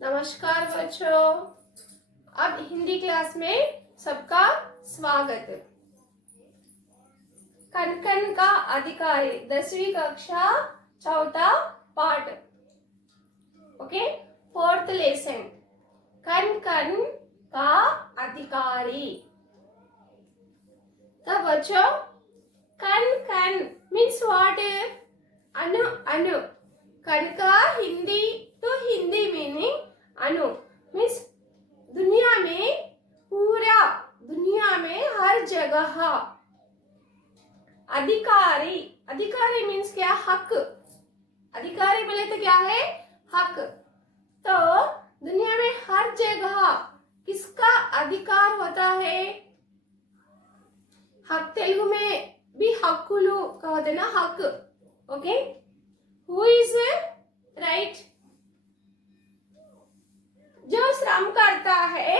नमस्कार बच्चों। अब हिंदी क्लास में सबका स्वागत है। कण कण का अधिकारी 10वीं कक्षा चौथा पाठ। Okay, fourth lesson. कण कण का अधिकारी। तो बच्चों, कण कण मीन्स व्हाट? अनु अनु। कण का हिंदी मीनिंग अनु मीन्स दुनिया में, पूरा दुनिया में हर जगह। अधिकारी, अधिकारी मीन्स क्या? हक। अधिकारी बोले तो क्या है? हक। तो दुनिया में हर जगह किसका अधिकार होता है? हक तेलुगु में भी हक्कुलु कहते ना, हक। Okay, who is right? जो श्रम करता है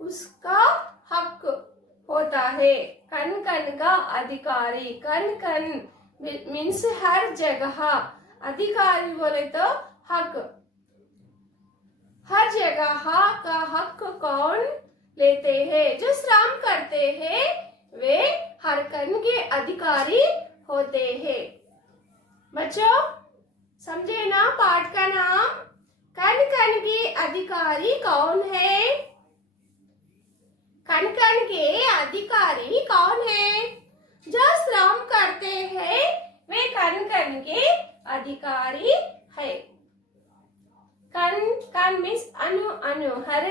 उसका हक होता है। कण कण का अधिकारी। कण कण मीन्स हर जगह। अधिकारी बोले तो हक। हर जगह का हक कौन लेते हैं? जो श्रम करते हैं वे हर कण के अधिकारी होते हैं। बच्चों समझे ना पाठ का नाम? कण कण के अधिकारी कौन है? कण कण के अधिकारी कौन है? जो श्रम करते हैं वे कण कण के अधिकारी है। कण कण मीन्स अनु अनु, हर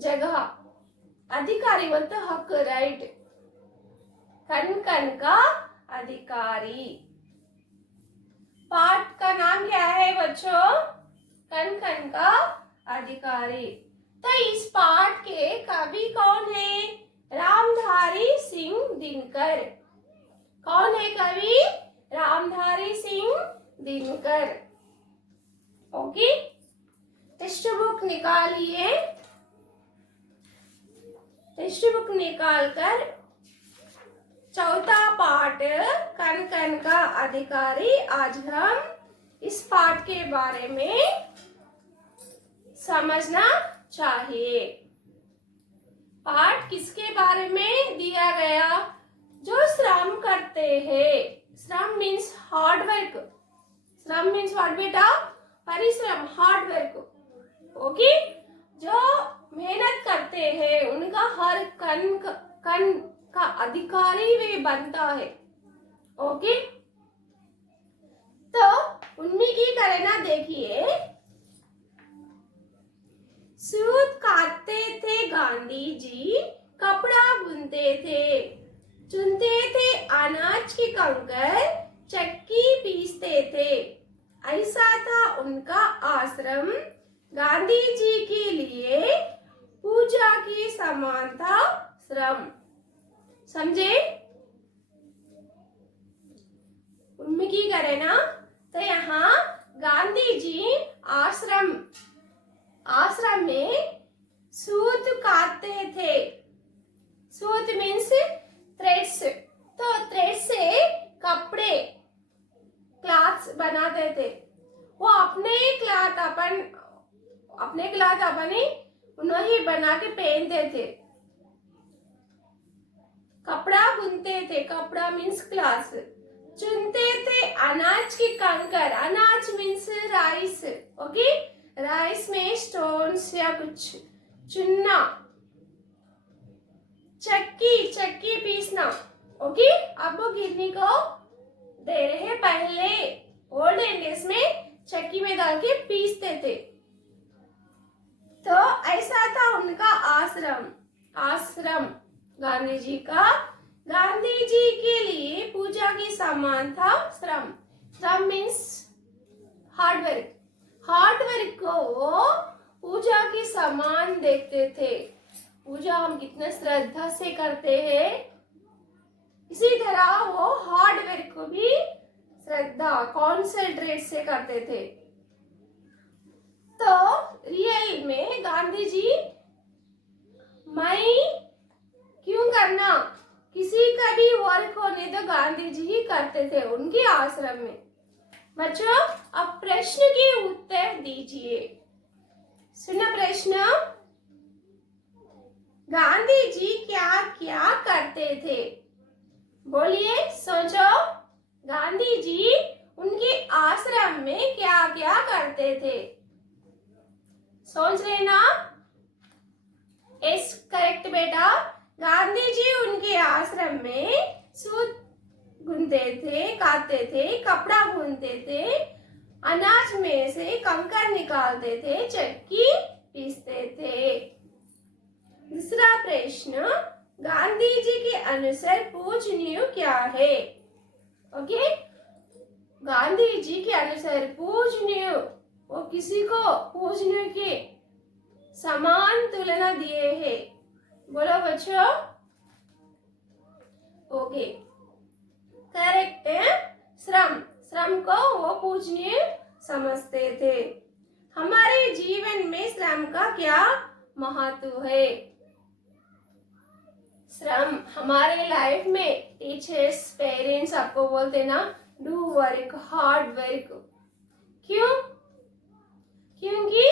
जगह। अधिकारी बोलते हक, राइट। कण कण का अधिकारी। पाठ का नाम क्या है बच्चों? कण कण का अधिकारी। तो इस पाठ के कवि कौन है? रामधारी सिंह दिनकर। कौन है कवि? Ramdhari Singh Dinkar. Okay, text book निकालिए। टेक्स्ट बुक निकालकर चौथा पाठ कण कण का अधिकारी। आज हम इस पाठ के बारे में समझना चाहिए। पाठ किसके बारे में दिया गया? जो श्रम करते हैं। श्रम मीन्स हार्ड वर्क। श्रम मीन्स व्हाट बेटा? परिश्रम, हार्ड वर्क। ओके, जो मेहनत करते हैं उनका हर कण का अधिकारी वे बनता है। ओके, तो उनमें की करे ना, देखिए। सूत काटते थे गांधी जी, कपड़ा बुनते थे, चुनते थे अनाज के कंकर, चक्की पीसते थे। ऐसा था उनका आश्रम, गांधी जी के लिए पूजा के समान था श्रम। समझे? उनमें की करे ना, तो यहाँ गांधी जी आश्रम में सूत काटते थे। सूत मीन्स थ्रेड्स। तो थ्रेड से कपड़े, क्लॉथ्स बनाते थे। वो अपने क्लॉथ अपने उन्हें बना के पहनते थे। कपड़ा बुनते थे, कपड़ा मीन्स क्लॉथ। चुनते थे अनाज के कंकर। अनाज मीन्स राइस। ओके, राइस में स्टोन्स या कुछ चुनना। चक्की पीसना। ओके, अब वो गिरनी को दे रहे हैं। पहले ओल्ड इंडियस में चक्की में डाल के पीसते थे। तो ऐसा था उनका आश्रम गांधी जी का। गांधी जी के लिए पूजा की समान था श्रम। श्रम means hard work. Hard work को वो पूजा की समान देखते थे। पूजा हम कितने श्रद्धा से करते हैं, इसी तरह वो हार्ड वर्क को भी श्रद्धा, कॉन्सेंट्रेट से करते थे। तो रियल में गांधी जी, मैं क्यों करना? किसी का भी वर्क होने तो गांधी जी ही करते थे उनके आश्रम में। बच्चों, अब प्रश्न के उत्तर दीजिए। सुनो प्रश्न, गांधी जी क्या क्या करते थे? बोलिए, सोचो। गांधी जी उनके आश्रम में क्या क्या करते थे? सोच रहे ना? यस, करेक्ट बेटा। गांधी जी उनके आश्रम में सूत बुनते थे, काटते थे, कपड़ा बुनते थे, अनाज में से कंकड़ निकालते थे, चक्की पीसते थे। दूसरा प्रश्न, गांधी जी के अनुसार पूजनीय क्या है? ओके, गांधी जी के अनुसार पूजनीय, वो किसी को पूजनीय के समान तुलना दिए हैं। बोलो बच्चों। ओके, करेक्ट है। श्रम, श्रम को वो पूजनीय समझते थे। हमारे जीवन में श्रम का क्या महत्व है? श्रम हमारे लाइफ में टीचर्स, पेरेंट्स आपको बोलते ना, डू वर्क, हार्ड वर्क। क्यों? क्योंकि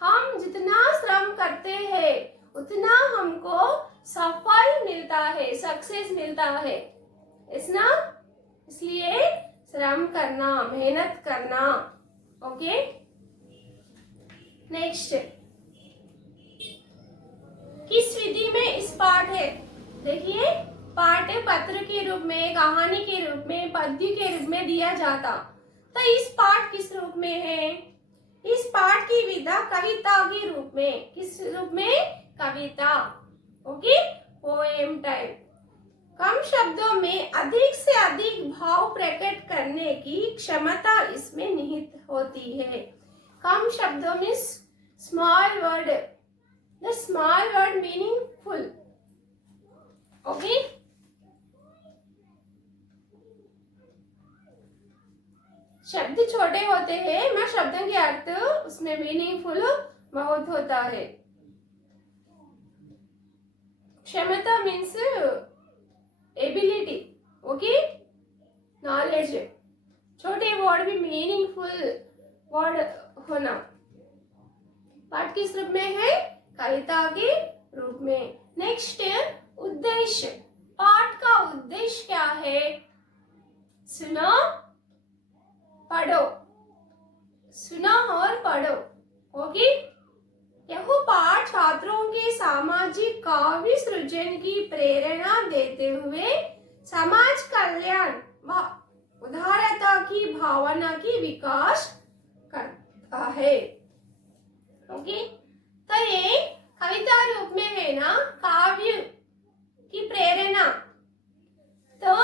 हम जितना श्रम करते हैं उतना हमको सफल मिलता है, सक्सेस मिलता है, इसना इसलिए श्रम करना, मेहनत करना। ओके, नेक्स्ट, किस विधि में इस पाठ है? देखिए, पाठ पत्र के रूप में, कहानी के रूप में, पद्य के रूप में दिया जाता, तो इस पाठ किस रूप में है? इस पाठ की विधा कविता के रूप में। किस रूप में? कविता। Okay, poem type. कम शब्दों में अधिक से अधिक भाव प्रकट करने की क्षमता इसमें निहित होती है। कम शब्दों में small word, the small word meaningful. Okay, शब्द छोटे होते हैं, मैं शब्दों के अर्थ उसमें मीनिंगफुल बहुत होता है। क्षमता मीन्स एबिलिटी, ओके, नॉलेज। छोटे वर्ड भी मीनिंगफुल वर्ड होना। पाठ किस रूप में है? कविता के रूप में। नेक्स्ट, उद्देश्य। पाठ का उद्देश्य क्या है? सुनो, पढ़ो, सुनो और पढ़ो। ओके, यह पाठ छात्रों के सामाजिक काव्य सृजन की प्रेरणा देते हुए समाज कल्याण व उदारता की भावना की विकास करता है। ओके, तो ये कविता रूप में है ना, काव्य की प्रेरणा। तो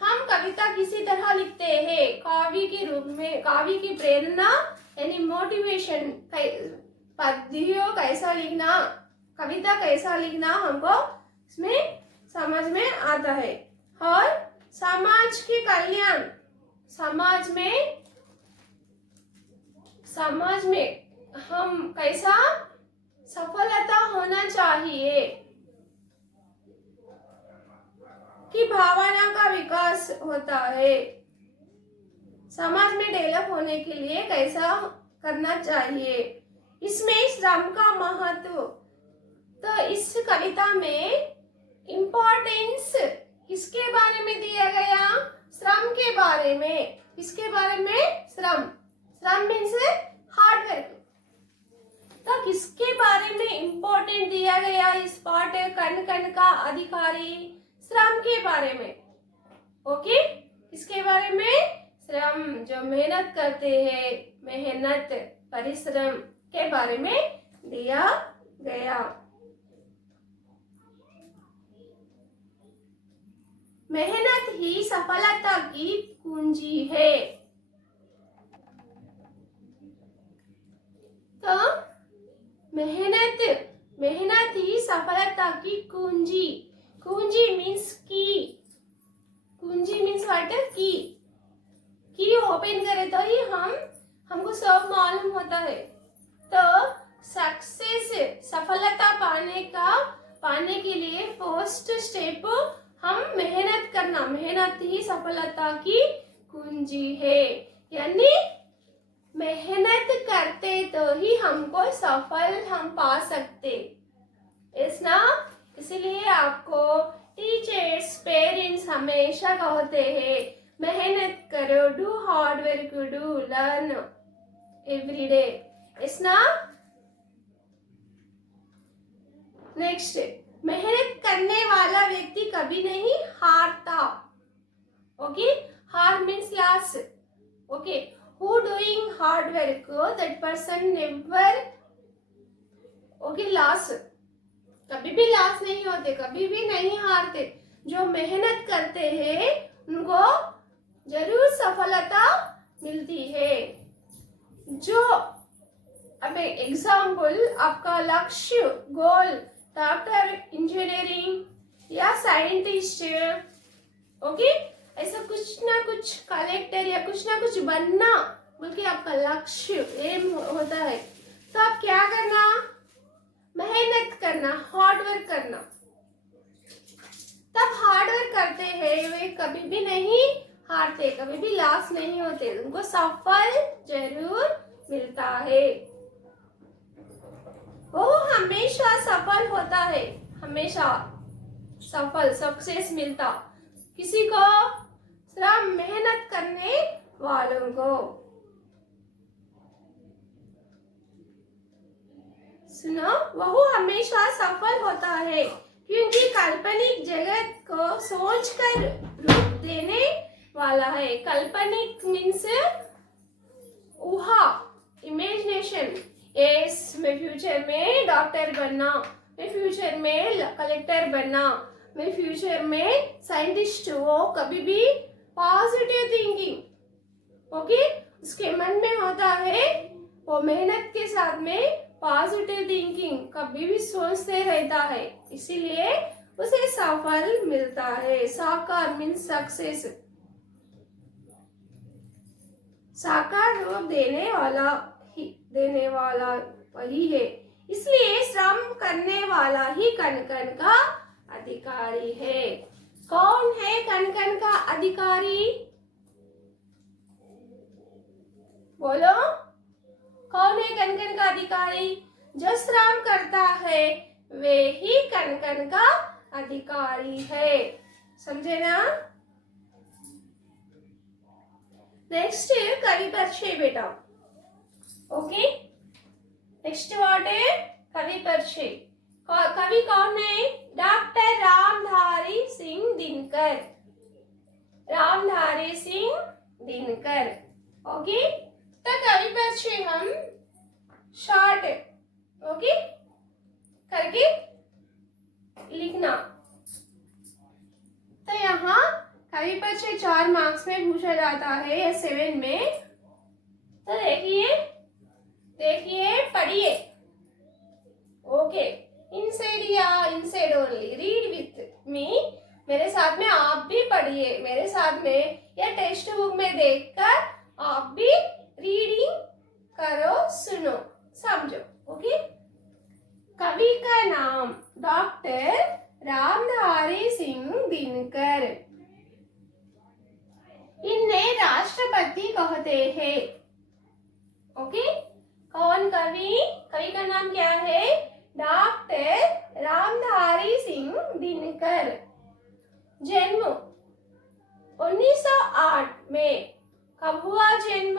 हम कविता किसी तरह लिखते हैं? काव्य के रूप में। काव्य की प्रेरणा यानी मोटिवेशन, पद्यों कैसा लिखना, कविता कैसा लिखना, हमको इसमें समझ में आता है। और समाज के कल्याण, समाज में हम कैसा सफलता होना चाहिए की भावना का विकास होता है। समाज में डेवलप होने के लिए कैसा करना चाहिए, इसमें श्रम का महत्व। तो इस कविता में इम्पोर्टेंस किसके बारे में दिया गया? श्रम के बारे में। किसके बारे में? श्रम। श्रम मीन्स हार्ड वर्क। तो किसके बारे में इम्पोर्टेंट दिया गया इस पाठ? कण कण का अधिकारी, श्रम के बारे में। ओके, किसके बारे में? श्रम, जो मेहनत करते हैं, मेहनत, परिश्रम के बारे में दिया गया। मेहनत ही सफलता की कुंजी है। तो मेहनत ही सफलता की कुंजी। कुंजी मीन्स की। कुंजी मीन्स व्हाट? की ओपन करे तो ही हमको सब मालूम होता है। तो सक्सेस, सफलता पाने के लिए फर्स्ट स्टेप हम मेहनत करना। मेहनत ही सफलता की कुंजी है, यानी मेहनत करते तो ही हमको सफल हम पा सकते, इस ना। इसलिए आपको टीचर्स पेरेंट्स हमेशा कहते हैं मेहनत करो, do hard work, do learn every day, इस ना। नेक्स्ट, मेहनत करने वाला व्यक्ति कभी नहीं हारता। ओके, हार means loss. Okay, who doing hard work that person never okay loss, कभी भी लॉस नहीं होते, कभी भी नहीं हारते। जो मेहनत करते हैं उनको जरूर सफलता मिलती है। जो अब एग्जाम्पल, आपका लक्ष्य गोल डॉक्टर, इंजीनियरिंग या साइंटिस्ट, ओके, ऐसा कुछ ना कुछ कलेक्टर या कुछ ना कुछ बनना बल्कि आपका लक्ष्य एम होता है, तो आप क्या करना, मेहनत करना, हार्ड वर्क करना। तब हार्ड वर्क करते हैं वे कभी भी नहीं हारते, कभी भी लॉस नहीं होते, उनको सफल जरूर मिलता है। वो हमेशा सफल होता है, हमेशा सफल सक्सेस मिलता किसी को, सिर्फ मेहनत करने वालों को। सुनो, वह हमेशा सफल होता है क्योंकि काल्पनिक जगत को सोचकर रूप देने वाला है। काल्पनिक मीन्स ऊहा, इमेजिनेशन। यस, मैं फ्यूचर में डॉक्टर बनना, मैं फ्यूचर में कलेक्टर बनना, मैं फ्यूचर में साइंटिस्ट हो, कभी भी पॉजिटिव थिंकिंग। ओके, उसके मन में होता है, वो मेहनत के साथ में पॉजिटिव थिंकिंग कभी भी सोचते रहता है, इसीलिए उसे सफल मिलता है। साकार मीन्स सक्सेस, साकार रूप देने वाला वही है, इसलिए श्रम करने वाला ही कण कण का अधिकारी है। कौन है कण कण का अधिकारी, बोलो, कौन है कण कण का अधिकारी? जो श्रम करता है वे ही कण कण का अधिकारी है, समझे ना। नेक्स्ट कवि परिचय बेटा। ओके, नेक्स्ट वर्ड है कवि परिचय। कवि कौन है? डॉक्टर रामधारी सिंह दिनकर, रामधारी सिंह दिनकर। ओके, तो कवि परिचय हम शॉर्ट ओके करके लिखना। तो यहाँ कवि परिचय 4 मार्क्स में पूछा जाता है या 7 में। तो देखिए पढ़िए। ओके, इनसाइड या inside only, read with me, मेरे साथ में आप भी पढ़िए, मेरे साथ में या टेक्स्ट बुक में देखकर आप भी रीडिंग करो, सुनो, समझो। ओके, कवि का नाम डॉक्टर रामधारी सिंह दिनकर, इन्हें राष्ट्रपति कहते हैं। ओके, कौन कवि? कवि का नाम क्या है? डॉक्टर रामधारी सिंह दिनकर। जन्म 1908 में। कब हुआ जन्म?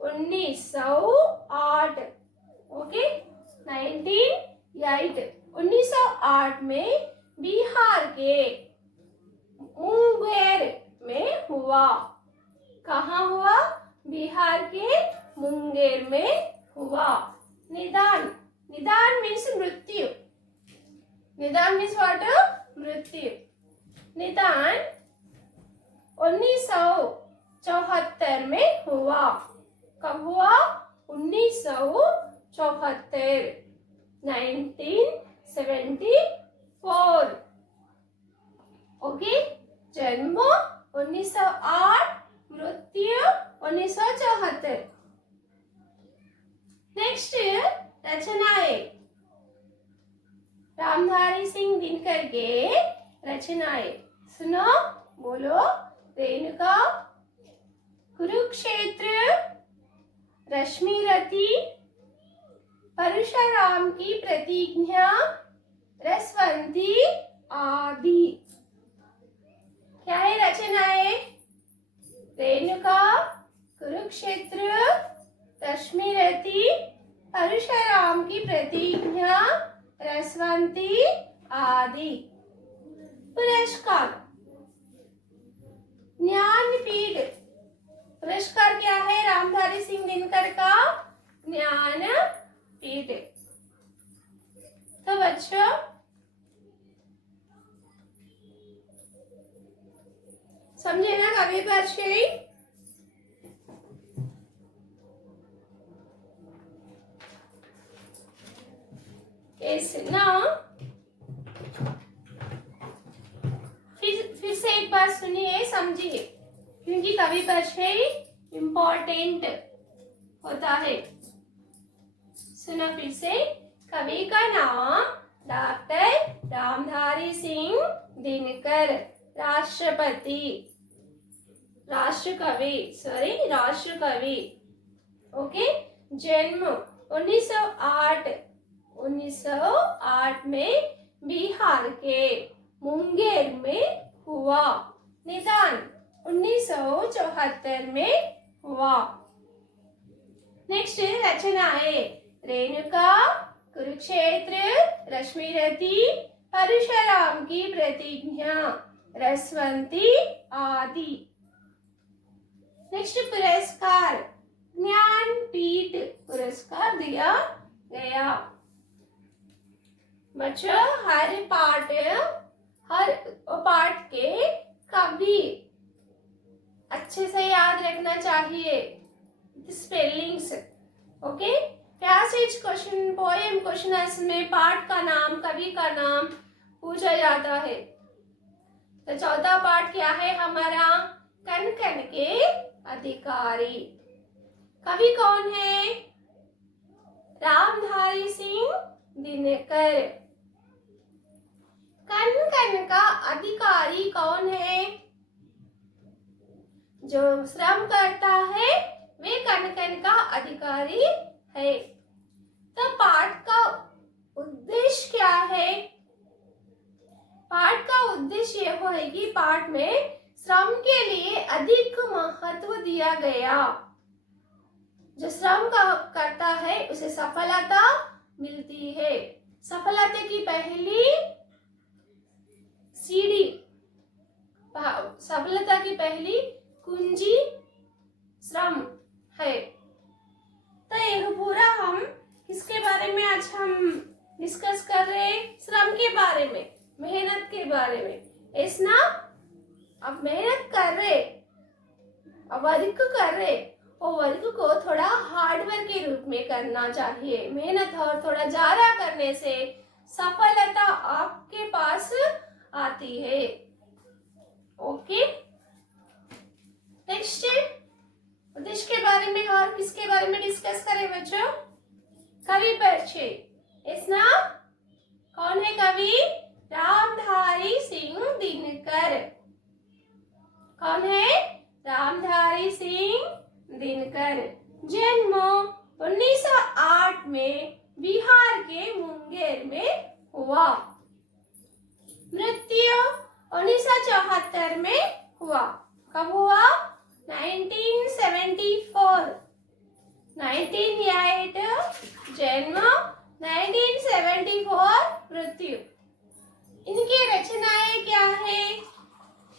1908। ओके, 1908 में बिहार के मुंगेर में हुआ। कहाँ हुआ? बिहार के मुंगेर में हुआ। निदान, निदान मीन्स मृत्यु, निदान मीन्स व्हाट? मृत्यु। निदान 1974 में हुआ। कब हुआ? 1974, 1974। ओके, जन्म 1908, मृत्यु 1974। नेक्स्ट रचनाएं, रामधारी सिंह दिनकर के रचनाएं सुनो, बोलो। रेणुका, कुरुक्षेत्र, रश्मिरति, परशुराम की प्रतिज्ञा, रसवंती आदि। क्या है रचनाएं? रेणुका, कुरुक्षेत्र, रश्मिरति, परशुराम की प्रतिज्ञा, रसवंती आदि। पुरस्कार, ज्ञानपीठ पुरस्कार क्या है? रामधारी सिंह दिनकर का ज्ञानपीठ। तो बच्चों समझे ना कवि परिचय? ना फिर से एक बार सुनिए, समझिए, क्योंकि कवि परिचय इम्पोर्टेंट होता है। सुना फिर से। कवि का नाम डॉक्टर रामधारी सिंह दिनकर, राष्ट्रपति, राष्ट्रकवि, ओके। जन्म 1908 में बिहार के मुंगेर में हुआ। निधन 1974 में हुआ। नेक्स्ट रचनाएं, रेणुका, कुरुक्षेत्र, रश्मिरति, परशुराम की प्रतिज्ञा, रसवंती आदि। नेक्स्ट पुरस्कार, ज्ञानपीठ पुरस्कार दिया गया। बच्चों हर पार्ट के कवि अच्छे से याद रखना चाहिए, spellings, okay. Passage question, poem question में पार्ट का नाम, कवि का नाम पूछा जाता है। तो चौथा पार्ट क्या है हमारा? कण कण के अधिकारी। कवि कौन है? रामधारी सिंह दिनकर। कण कण का अधिकारी कौन है? जो श्रम करता है वे कण कण का अधिकारी है। तो पाठ का उद्देश्य क्या है? पाठ का उद्देश्य यह है कि पाठ में श्रम के लिए अधिक महत्व दिया गया। जो श्रम करता है उसे सफलता मिलती है। सफलता की पहली सीढ़ी, सफलता की पहली कुंजी श्रम है। तो यह पूरा हम किसके बारे में आज हम डिस्कस कर रहे हैं? श्रम के बारे में, मेहनत के बारे में। इस ना अब मेहनत कर रहे, वर्क कर रहे, और वर्क को थोड़ा हार्डवर्क के रूप में करना चाहिए। मेहनत और थोड़ा ज्यादा करने से सफलता आपके पास आती है, ओके। नेक्स्ट उद्देश्य के बारे में और किसके बारे में डिस्कस करें बच्चों? कवि परिचय। इसना कौन है कवि? रामधारी सिंह दिनकर। कौन है? रामधारी सिंह दिनकर। जन्म 1908 में बिहार के मुंगेर में हुआ। मृत्यु 1974 में हुआ। कब हुआ? 1974। 1908 जन्म, 1974 मृत्यु। इनकी रचनाएं क्या है?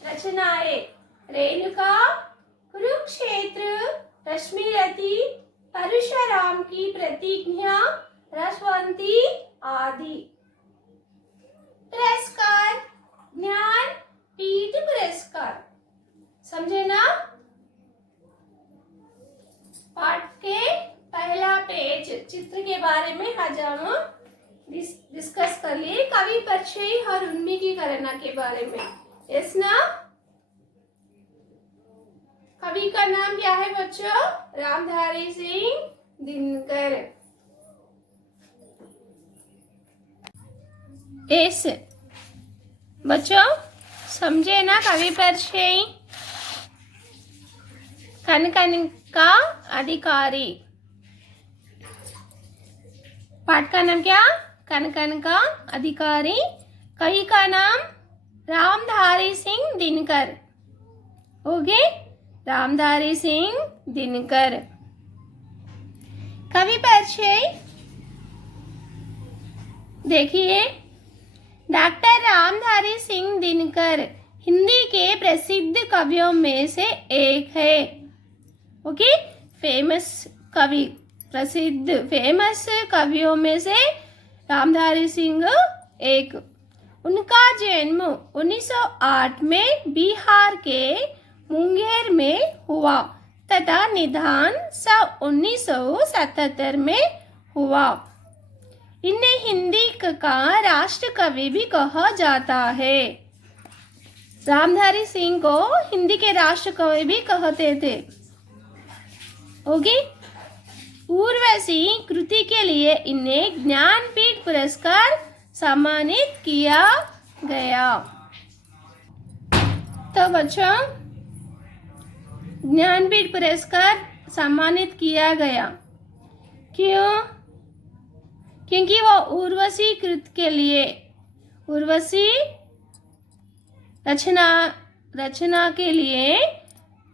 रचनाएं रेणुका, कुरुक्षेत्र, रश्मिरति, परशुराम की प्रतिज्ञा, रसवंती आदि। पुरस्कार, ज्ञानपीठ पुरस्कार। समझे ना? पाठ के पहला पेज चित्र के बारे में आज हम डिस्कस कर लिए। कवि परिचय और उन्मुखीकरण के बारे में। यस ना? कवि का नाम क्या है बच्चों? रामधारी सिंह दिनकर। यस बच्चों समझे ना? कवि परिचय, कण कण का अधिकारी, पाठ का नाम क्या? कण कण का अधिकारी। कवि का नाम रामधारी सिंह दिनकर। ओके, रामधारी सिंह दिनकर। कवि परिचय देखिए, डॉक्टर रामधारी सिंह दिनकर हिंदी के प्रसिद्ध कवियों में से एक है। ओके, फेमस कवि, प्रसिद्ध फेमस कवियों में से रामधारी सिंह एक। उनका जन्म 1908 में बिहार के मुंगेर में हुआ तथा निधन सन 1977 में हुआ। इन्हें हिंदी का राष्ट्र कवि भी कहा जाता है। रामधारी सिंह को हिंदी के राष्ट्र कवि भी कहते थे। ओके, उर्वशी कृति के लिए इन्हें ज्ञानपीठ पुरस्कार सम्मानित किया गया। तो बच्चों, ज्ञानपीठ पुरस्कार सम्मानित किया गया क्यों? क्योंकि वो उर्वशी कृत के लिए, उर्वशी रचना के लिए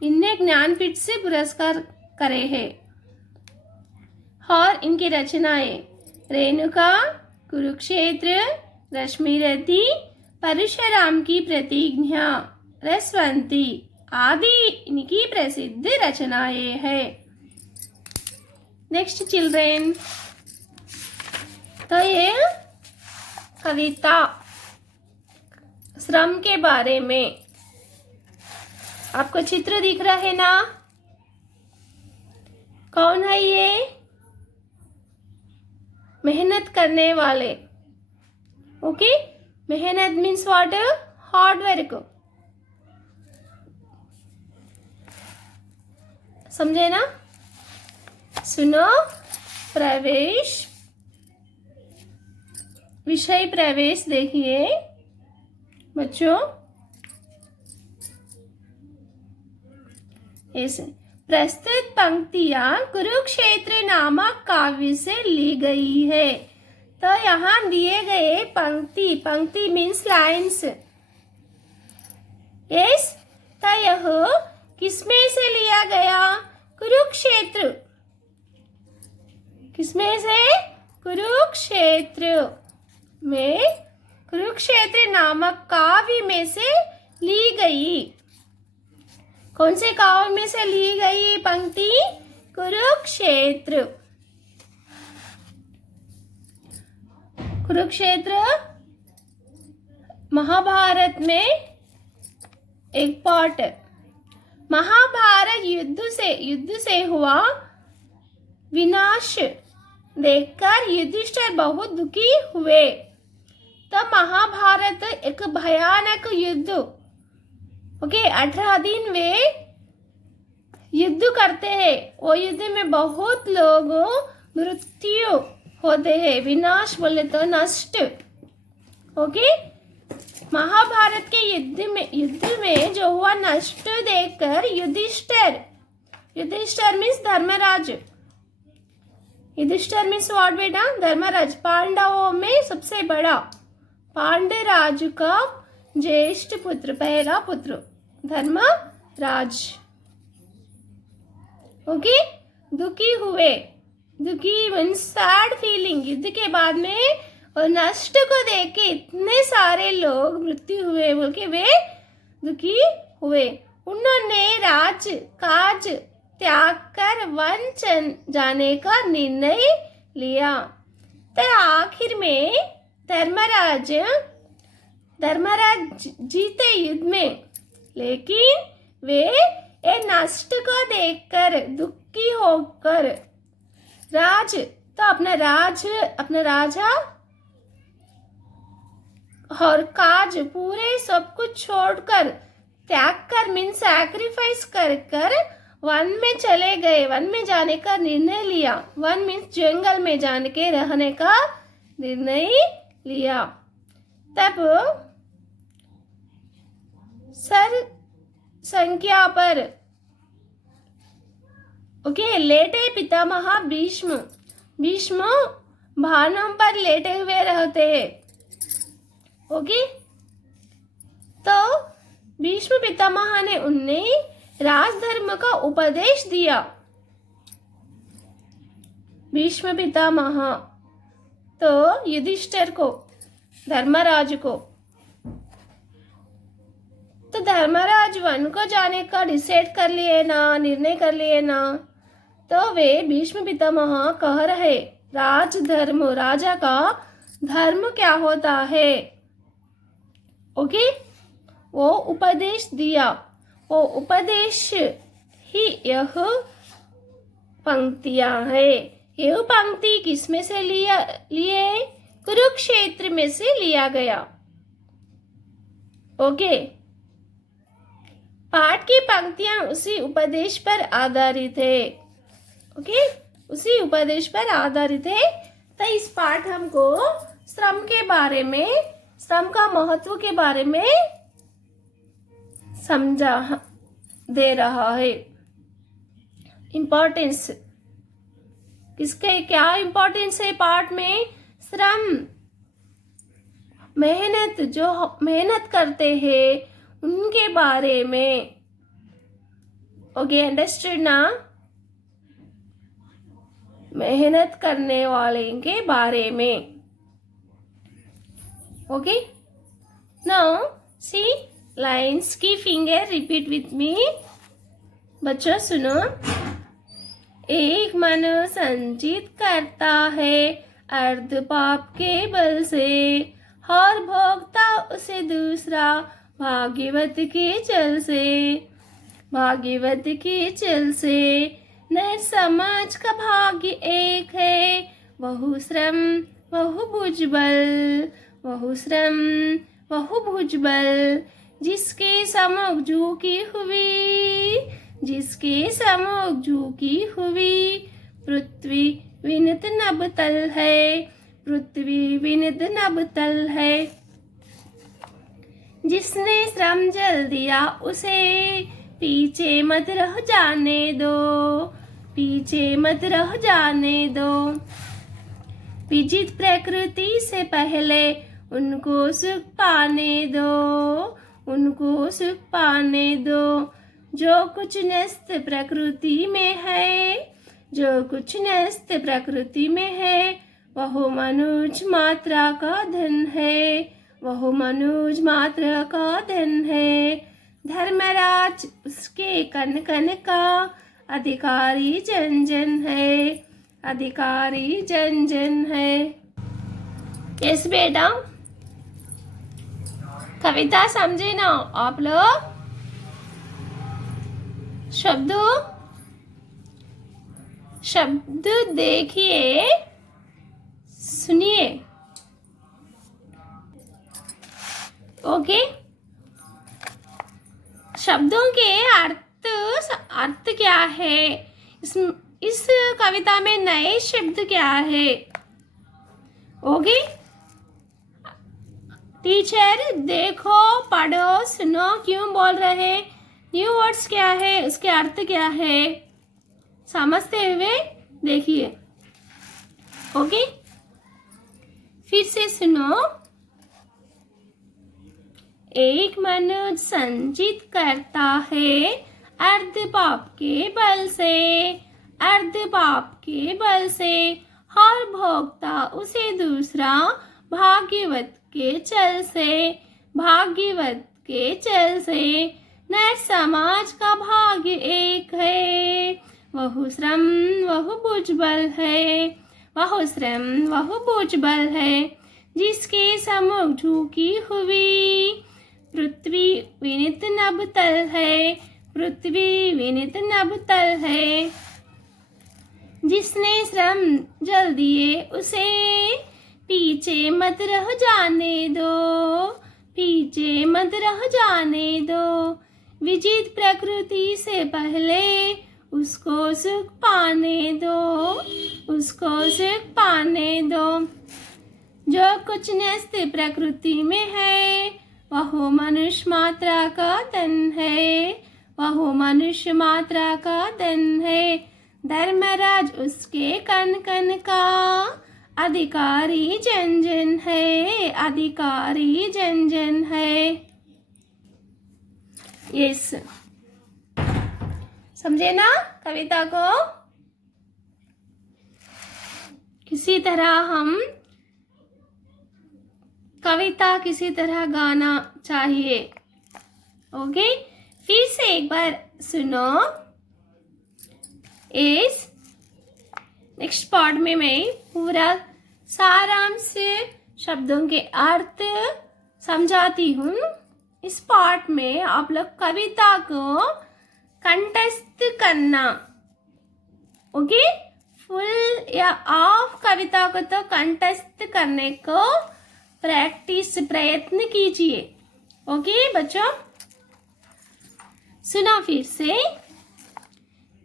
इन्हें ज्ञानपीठ से पुरस्कार करे हैं। और इनकी रचनाएं रेणुका, कुरुक्षेत्र, रश्मिरथी, परशुराम की प्रतिज्ञा, रसवंती आदि इनकी प्रसिद्ध रचनाएं हैं। नेक्स्ट चिल्ड्रेन, तो ये कविता श्रम के बारे में। आपको चित्र दिख रहा है ना? कौन है ये? मेहनत करने वाले। ओके, मेहनत मीन्स व्हाट? Hard work. समझे ना? सुनो, प्रवेश, विषय प्रवेश देखिए बच्चों। ऐसे प्रस्तुत पंक्तियां कुरुक्षेत्र नामक काव्य से ली गई है। तो यहाँ दिए गए पंक्ति मीन्स लाइन्स। यस, तो यह किसमें से लिया गया? कुरुक्षेत्र। किसमें से? कुरुक्षेत्र में, कुरुक्षेत्र नामक काव्य में से ली गई। कौन से काव्य में से ली गई पंक्ति? कुरुक्षेत्र। कुरुक्षेत्र महाभारत में एक पार्ट। महाभारत युद्ध से हुआ विनाश देखकर युधिष्ठिर बहुत दुखी हुए। तो महाभारत एक भयानक युद्ध। ओके, 18 दिन वे युद्ध करते हैं। वो युद्ध में बहुत लोग मृत्यु होते हैं। विनाश बोले तो नष्ट। ओके, महाभारत के युद्ध में जो हुआ नष्ट देखकर Yudhishthir means Dharmaraj. Yudhishthir means what बेटा? धर्मराज, पांडवों में सबसे बड़ा, पांडराज का ज्येष्ठ पुत्र, पहला पुत्र धर्मराज। ओके, दुखी हुए। दुखी मीन्स सैड फीलिंग। युद्ध के बाद में और नष्ट को देख के इतने सारे लोग मृत्यु हुए बोल के वे दुखी हुए। उन्होंने राज काज त्याग कर वन जाने का निर्णय लिया। तो आखिर में धर्मराज जीते युद्ध में, लेकिन वे ये नष्ट को देखकर दुखी होकर अपना राजा और काज पूरे सब कुछ छोड़कर, त्याग कर मीन सैक्रिफाइस कर वन में चले गए। वन में जाने का निर्णय लिया। वन मीन्स जंगल में जाने के रहने का निर्णय लिया। तब सर संख्या पर लेटे पितामह भीष्म भानों पर लेटे हुए रहते हैं। ओके, तो भीष्म पितामह ने उन्हें राजधर्म का उपदेश दिया। भीष्म पितामह तो युधिष्ठिर को, धर्मराज को, तो धर्मराज वन को जाने का डिसाइड कर लिए ना, निर्णय कर लिए ना, तो वे भीष्म पितामह कह रहे राजधर्म, राजा का धर्म क्या होता है। ओके, वो उपदेश दिया। वो उपदेश ही यह पंक्तियां है। यह पंक्ति किसमें से लिए? कुरुक्षेत्र में से लिया गया। ओके, पाठ की पंक्तियां उसी उपदेश पर आधारित है। ओके, उसी उपदेश पर आधारित है। तो इस पाठ हमको श्रम के बारे में, श्रम का महत्व के बारे में समझा दे रहा है। इम्पोर्टेंस, किसके क्या इम्पोर्टेंस है पाठ में? श्रम, मेहनत, जो मेहनत करते हैं उनके बारे में। ओके, अंडरस्टूड ना? मेहनत करने वाले के बारे में। ओके, नाउ सी लाइन्स की फिंगर, रिपीट विथ मी। बच्चों सुनो। एक मन संचित करता है अर्ध पाप के बल से, और भोगता उसे दूसरा भाग्यवत के चल से। भाग्यवत के चल से नर समाज का भाग्य एक है, बहु श्रम बहु भुजबल, बहु श्रम बहु भुजबल। जिसके सम्मुख झुकी हुई, जिसके सम्मुख झुकी हुई पृथ्वी विनित नभ तल है, पृथ्वी विनित नभ तल है। जिसने श्रम जल दिया उसे पीछे मत रह जाने दो, पीछे मत रह जाने दो। विजित प्रकृति से पहले उनको सुख पाने दो, उनको सुख पाने दो। जो कुछ नस्त प्रकृति में है, जो कुछ नस्त प्रकृति में है, वह मनुज मात्रा का धन है, वह मनुज मात्रा का धन है। धर्मराज उसके कन कन का अधिकारी जन जन है, अधिकारी जन जन है। यस बेटा, कविता समझे ना आप लोग? शब्द देखिए, सुनिए। ओके, शब्दों के अर्थ क्या है? इस कविता में नए शब्द क्या है? ओके, टीचर देखो, पढ़ो, सुनो, क्यों बोल रहे? न्यू वर्ड्स क्या है, उसके अर्थ क्या है, समझते हुए देखिए। ओके, फिर से सुनो। एक मनुष्य संचित करता है अर्ध पाप के बल से, अर्ध पाप के बल से, और भोगता उसे दूसरा भाग्यवत के चल से, भाग्यवत के चल से। नर समाज का भाग्य एक है, वह श्रम वह भुजबल है, वह श्रम वह भुजबल है। जिसके सम्मुख झुकी हुई पृथ्वी विनित नभ तल है, पृथ्वी विनित नभ तल है। जिसने श्रम जल दिए उसे पीछे मत रह जाने दो, पीछे मत रह जाने दो। विजित प्रकृति से पहले उसको सुख पाने दो, उसको सुख पाने दो। जो कुछ नस्त प्रकृति में है, वह मनुष्य मात्रा का धन है, वह मनुष्य मात्रा का धन है। धर्मराज उसके कन कन का अधिकारी जन जन है, अधिकारी जन जन है। यस, समझे ना कविता को? किसी तरह हम कविता किसी तरह गाना चाहिए। ओके, फिर से एक बार सुनो। इस नेक्स्ट पार्ट में मैं पूरा सारांश शब्दों के अर्थ समझाती हूँ। इस पार्ट में आप लोग कविता को कंठस्थ करना। ओके, फुल या हाफ कविता को तो कंठस्थ करने को प्रयत्न कीजिए। ओके बच्चों, सुना फिर से।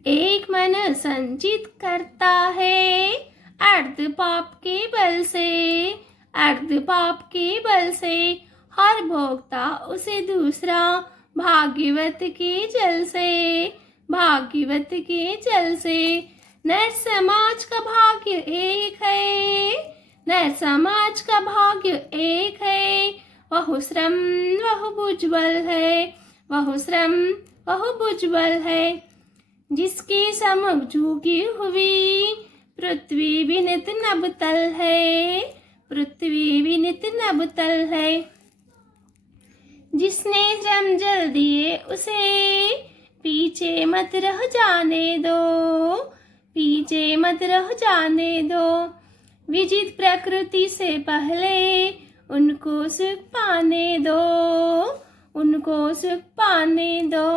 एक मन संचित करता है अर्ध पाप के बल से, अर्ध पाप के बल से, हर भोगता उसे दूसरा भाग्यवत के जल से, भाग्यवत के जल से। नर समाज का भाग्य एक है, नर समाज का भाग्य एक है, वह श्रम वह भुजबल है, वह श्रम वह भुजबल है। जिसके समझ झुकी हुई पृथ्वी विनित नबतल है, पृथ्वी विनित नबतल है। जिसने जम जल दिए उसे पीछे मत रह जाने दो, पीछे मत रह जाने दो। विजित प्रकृति से पहले उनको सुख पाने दो, उनको सुख पाने दो।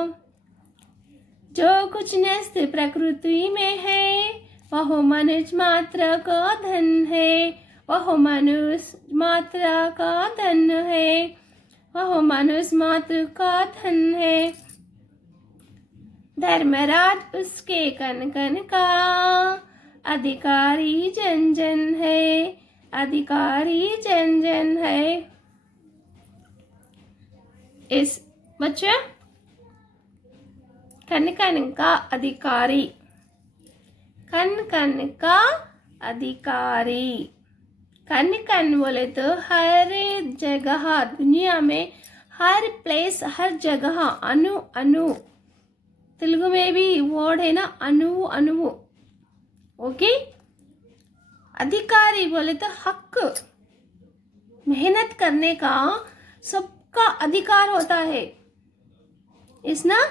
जो कुछ नस्त प्रकृति में है वह मनुष्य मात्र का धन है, वह मनुष्य मात्र का धन है, वह मनुष्य मात्र का धन है। धर्मराज उसके कन कन का अधिकारी जन जन है, अधिकारी जन जन है। इस बच्चे कन कन का अधिकारी, कन कन का अधिकारी। कन कन बोले तो हर जगह, दुनिया में हर प्लेस, हर जगह। अनु अनु, तेलुगु में भी वर्ड है ना, अनु अनु। ओके, अधिकारी बोले तो हक, मेहनत करने का सबका अधिकार होता है, इस ना।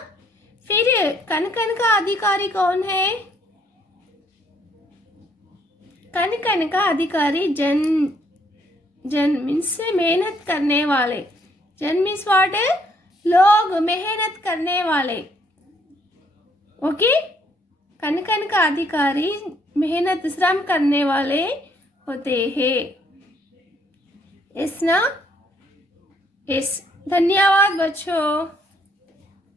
फिर कन कन का अधिकारी कौन है? कन कन का अधिकारी जन, जन मीन्स मेहनत करने वाले। जन मीन्स व्हाट? लोग, मेहनत करने वाले। ओके, कन कन का अधिकारी मेहनत, श्रम करने वाले होते हैं। इस ना, इस। धन्यवाद बच्चों।